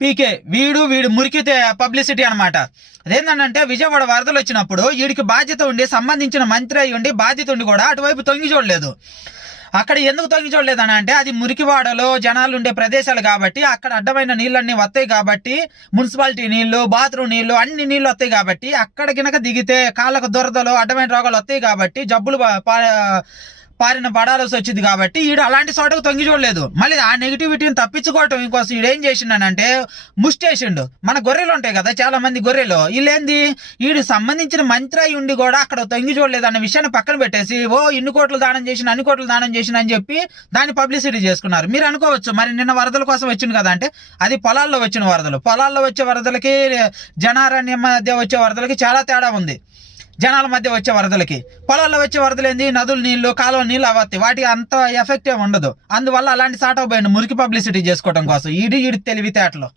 పీకే వీడు మురికి పబ్లిసిటీ అనమాట. అదేంటంటే విజయవాడ వరదలు వచ్చినప్పుడు వీడికి బాధ్యత ఉండి, సంబంధించిన మంత్రి అయి ఉండి బాధ్యత ఉండి కూడా అటువైపు తొంగి చూడలేదు. అక్కడ ఎందుకు తొంగి చూడలేదని అంటే, అది మురికివాడలో జనాలు ఉండే ప్రదేశాలు కాబట్టి అక్కడ అడ్డమైన నీళ్ళన్నీ వస్తాయి కాబట్టి, మున్సిపాలిటీ నీళ్లు, బాత్రూమ్ నీళ్లు, అన్ని నీళ్లు వస్తాయి కాబట్టి అక్కడ గినక దిగితే కాళ్ళకు దురదలు, అడ్డమైన రోగాలు వస్తాయి కాబట్టి జబ్బులు పారిన పడాల్సి వచ్చింది కాబట్టి ఈడు అలాంటి చోటకు తొంగి చూడలేదు. మళ్ళీ ఆ నెగిటివిటీని తప్పించుకోవటం ఇంకోసం ఈడు ఏం చేసిండనంటే ముష్టేసిండు. మన గొర్రెలు ఉంటాయి కదా చాలా మంది గొర్రెలు, వీళ్ళేంది ఈడు సంబంధించిన మంత్రి అయి ఉండి కూడా అక్కడ తొంగి చూడలేదు అన్న విషయాన్ని పక్కన పెట్టేసి ఇన్ని కోట్లు దానం చేసిన, అన్ని కోట్లు దానం చేసిన అని చెప్పి దాన్ని పబ్లిసిటీ చేసుకున్నారు. మీరు అనుకోవచ్చు మరి నిన్న వరదల కోసం వచ్చింది కదా అంటే, అది పొలాల్లో వచ్చిన వరదలు. పొలాల్లో వచ్చే వరదలకి జనారణ్యం మధ్య వచ్చే వరదలకి చాలా తేడా ఉంది. జనాల మధ్య వచ్చే వరదలకి పొలాల్లో వచ్చే వరదలు ఏంది, నదుల నీళ్లు, కాలువ నీళ్లు అవత్తాయి, వాటికి అంత ఎఫెక్ట్ ఏమి ఉండదు. అందువల్ల అలాంటి సాటో పోయిండు మురికి పబ్లిసిటీ చేసుకోవడం కోసం. ఈడి తెలివితేటలు.